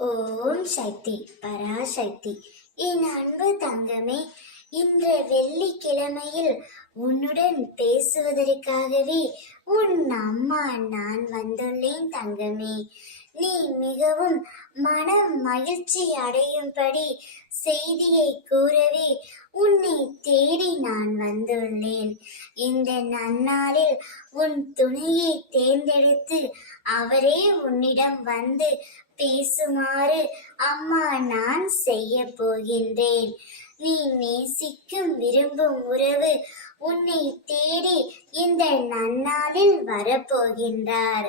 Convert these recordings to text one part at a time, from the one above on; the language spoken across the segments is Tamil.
ஓம் சக்தி பராசக்தி. என் அன்பு தங்கமே, இன்று வெள்ளிக்கிழமையில் உன்னுடன் பேசுவதற்காகவே உன் அம்மா நான் வந்துள்ளேன் தங்கமே. நீ மிகவும் மனம் மகிழ்ச்சி அடையும்படி செய்தியை கூறவே உன்னை தேடி நான் வந்துள்ளேன். இந்த நன்னாளில் உன் துணையை தேர்ந்தெடுத்து அவரே உன்னிடம் வந்து பேசுமாறு அம்மா நான் செய்ய போகின்றேன். நீ நேசிக்கும் விரும்பும் உறவு உன்னை தேடி இந்த நன்னாளில் வரப்போகின்றார்.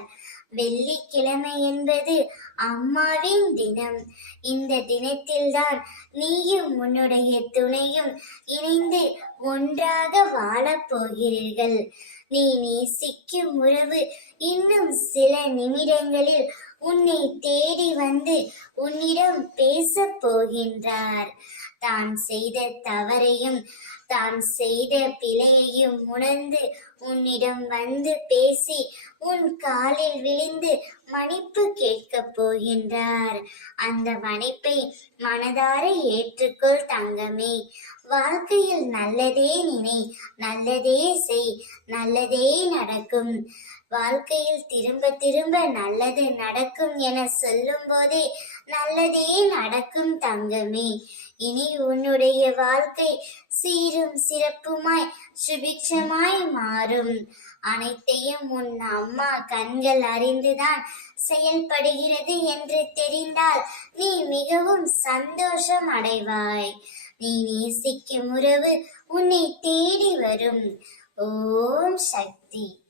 வெள்ளிக்கிழமை என்பது அம்மாவின் தினம். இந்த தினத்தில்தான் நீயும் உன்னுடைய துணையும் இணைந்து ஒன்றாக வாழப் போகிறீர்கள். நீ நேசிக்கும் உறவு இன்னும் சில நிமிடங்களில் உன்னை தேடி வந்து உன்னிடம் பேசப் போகின்றார். தான் செய்த தவறையும் தான் செய்த பிழையையும் உணர்ந்து உன்னிடம் வந்து பேசி உன் காலில் விழுந்து மன்னிப்பு கேட்கப் போகின்றார். அந்த மன்னிப்பை மனதார ஏற்றுக்கொள் தங்கமே. வாழ்க்கையில் நல்லதே நினை, நல்லதே செய், நல்லதே நடக்கும். வாழ்க்கையில் திரும்ப திரும்ப நல்லது நடக்கும் என சொல்லும் போதே நல்லதே நடக்கும் தங்கமே. இனி உன்னுடைய வாழ்க்கை சீரும் சிறப்புமாய் சுபிக்ஷமாய் மாறும். அனைத்தையும் உன் அம்மா கண்கள் அறிந்துதான் செயல்படுகிறது என்று தெரிந்தால் நீ மிகவும் சந்தோஷம் அடைவாய். நீ நேசிக்கும் உறவு உன்னை தேடி வரும். ஓம் சக்தி.